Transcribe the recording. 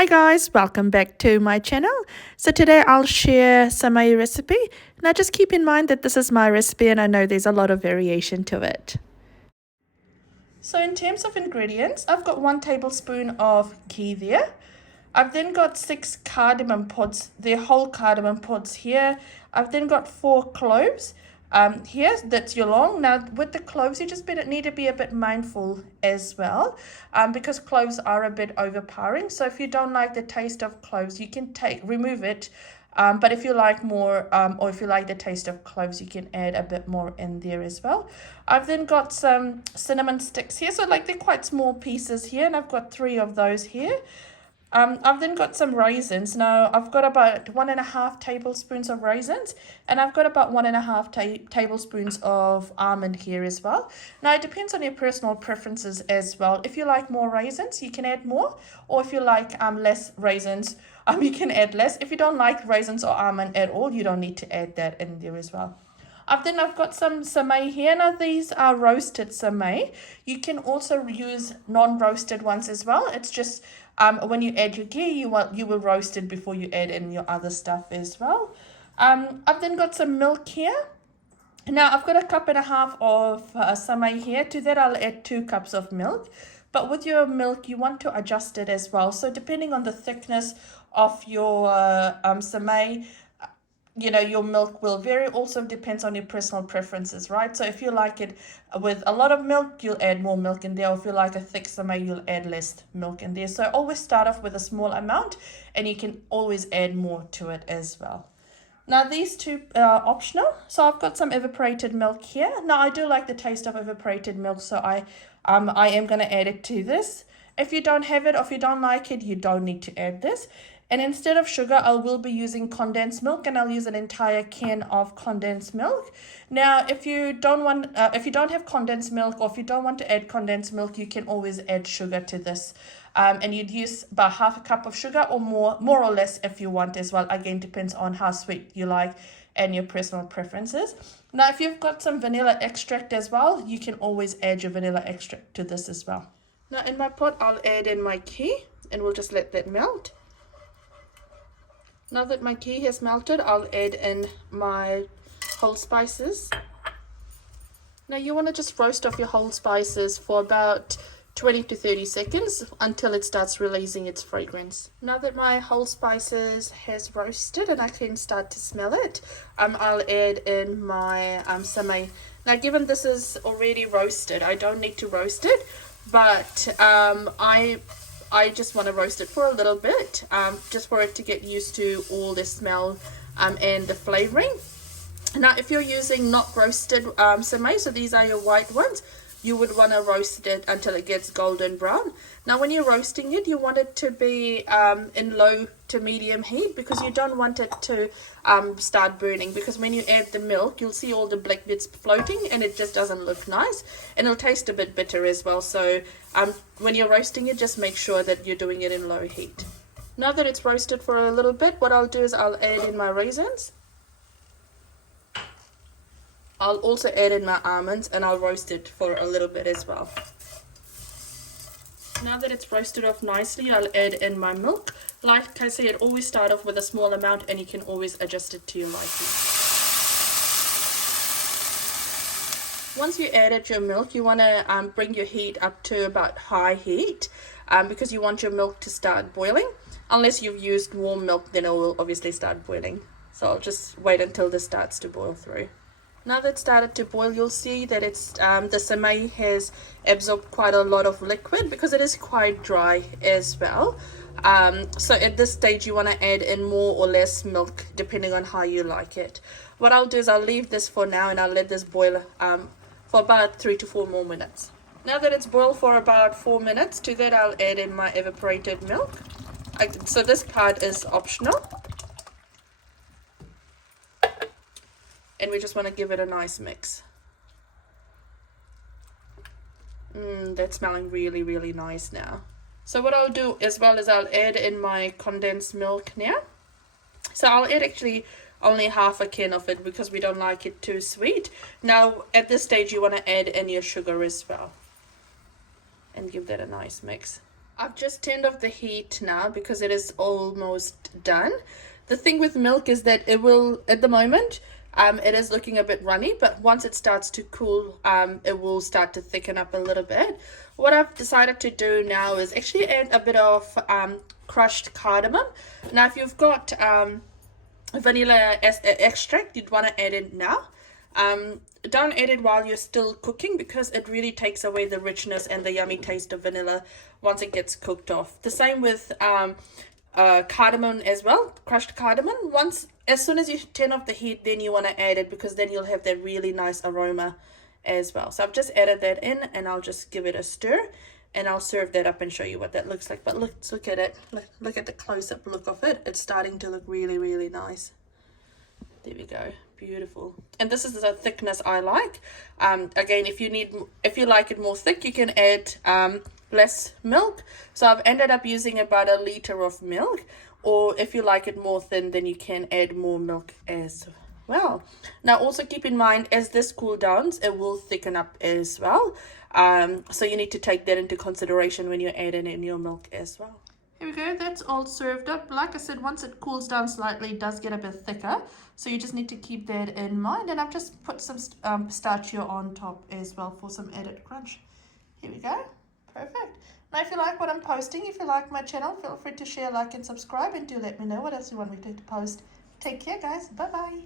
Hi guys, welcome back to my channel. So today I'll share Samai recipe. Now just keep in mind that this is my recipe and I know there's a lot of variation to it. So in terms of ingredients, I've got 1 tablespoon of ghee there. I've then got 6 cardamom pods, they're whole cardamom pods here. I've then got 4 cloves. Here, that's your long. Now with the cloves, you just need to be a bit mindful as well, because cloves are a bit overpowering. So if you don't like the taste of cloves, you can remove it. But if you like more, or if you like the taste of cloves, you can add a bit more in there as well. I've then got some cinnamon sticks here, so like they're quite small pieces here, and I've got 3 of those here. I've then got some raisins. Now I've got about 1.5 tablespoons of raisins, and I've got about 1.5 tablespoons of almond here as well. Now it depends on your personal preferences as well. If you like more raisins, you can add more, or if you like less raisins, you can add less. If you don't like raisins or almond at all, you don't need to add that in there as well. I've got some semai here. Now these are roasted semai. You can also use non-roasted ones as well. It's just when you add your ghee, you will roast it before you add in your other stuff as well. I've then got some milk here. Now I've got 1.5 cups of semai here. To that I'll add 2 cups of milk. But with your milk, you want to adjust it as well. So depending on the thickness of your semai, you know, your milk will vary. Also depends on your personal preferences, right? So if you like it with a lot of milk, you'll add more milk in there. Or if you like a thick semai, you'll add less milk in there. So always start off with a small amount, and you can always add more to it as well. Now these two are optional. So I've got some evaporated milk here. Now I do like the taste of evaporated milk, so I am going to add it to this. If you don't have it, or if you don't like it, you don't need to add this. And instead of sugar, I will be using condensed milk, and I'll use an entire can of condensed milk. Now, if you don't have condensed milk, or if you don't want to add condensed milk, you can always add sugar to this. And you'd use about 1/2 cup of sugar, or more or less if you want as well. Again, depends on how sweet you like and your personal preferences. Now, if you've got some vanilla extract as well, you can always add your vanilla extract to this as well. Now, in my pot, I'll add in my ghee, and we'll just let that melt. Now that my ghee has melted, I'll add in my whole spices. Now you want to just roast off your whole spices for about 20 to 30 seconds until it starts releasing its fragrance. Now that my whole spices has roasted and I can start to smell it, I'll add in my semai. Now given this is already roasted, I don't need to roast it, but I just want to roast it for a little bit, just for it to get used to all the smell and the flavoring. Now, if you're using not roasted semai, so these are your white ones, you would want to roast it until it gets golden brown. Now, when you're roasting it, you want it to be in low to medium heat, because you don't want it to start burning, because when you add the milk, you'll see all the black bits floating and it just doesn't look nice, and it'll taste a bit bitter as well. So when you're roasting it, just make sure that you're doing it in low heat. Now that it's roasted for a little bit, what I'll do is I'll add in my raisins. I'll also add in my almonds, and I'll roast it for a little bit as well. Now that it's roasted off nicely, I'll add in my milk. Like I said, always start off with a small amount, and you can always adjust it to your liking. Once you added your milk, you want to bring your heat up to about high heat, because you want your milk to start boiling. Unless you've used warm milk, then it will obviously start boiling. So I'll just wait until this starts to boil through. Now that it's started to boil, you'll see that it's the semai has absorbed quite a lot of liquid, because it is quite dry as well. So at this stage, you want to add in more or less milk depending on how you like it. What I'll do is I'll leave this for now, and I'll let this boil for about 3 to 4 more minutes. Now that it's boiled for about 4 minutes, to that I'll add in my evaporated milk. So this part is optional. And we just want to give it a nice mix. That's smelling really, really nice now. So what I'll do as well is I'll add in my condensed milk now. So I'll add actually only 1/2 can of it, because we don't like it too sweet. Now at this stage, you want to add in your sugar as well, and give that a nice mix. I've just turned off the heat now because it is almost done. The thing with milk is that it will, at the moment, it is looking a bit runny, but once it starts to cool, it will start to thicken up a little bit. What I've decided to do now is actually add a bit of crushed cardamom. Now, if you've got vanilla extract, you'd want to add it now. Don't add it while you're still cooking because it really takes away the richness and the yummy taste of vanilla once it gets cooked off. The same with cardamom as well, crushed cardamom. As soon as you turn off the heat, then you want to add it because then you'll have that really nice aroma as well. So I've just added that in and I'll just give it a stir and I'll serve that up and show you what that looks like. But look at it. Look at the close-up look of it. It's starting to look really, really nice. There we go. Beautiful. And this is the thickness I like. Again, if you like it more thick, you can add less milk. So I've ended up using about 1 liter of milk. Or if you like it more thin, then you can add more milk as well. Now also keep in mind, as this cools down, it will thicken up as well. So you need to take that into consideration when you're adding in your milk as well. Here we go, that's all served up. Like I said, once it cools down slightly, it does get a bit thicker. So you just need to keep that in mind. And I've just put some pistachio on top as well for some added crunch. Here we go. Perfect. Now, if you like what I'm posting, if you like my channel, feel free to share, like, and subscribe. And do let me know what else you want me to post. Take care, guys. Bye-bye.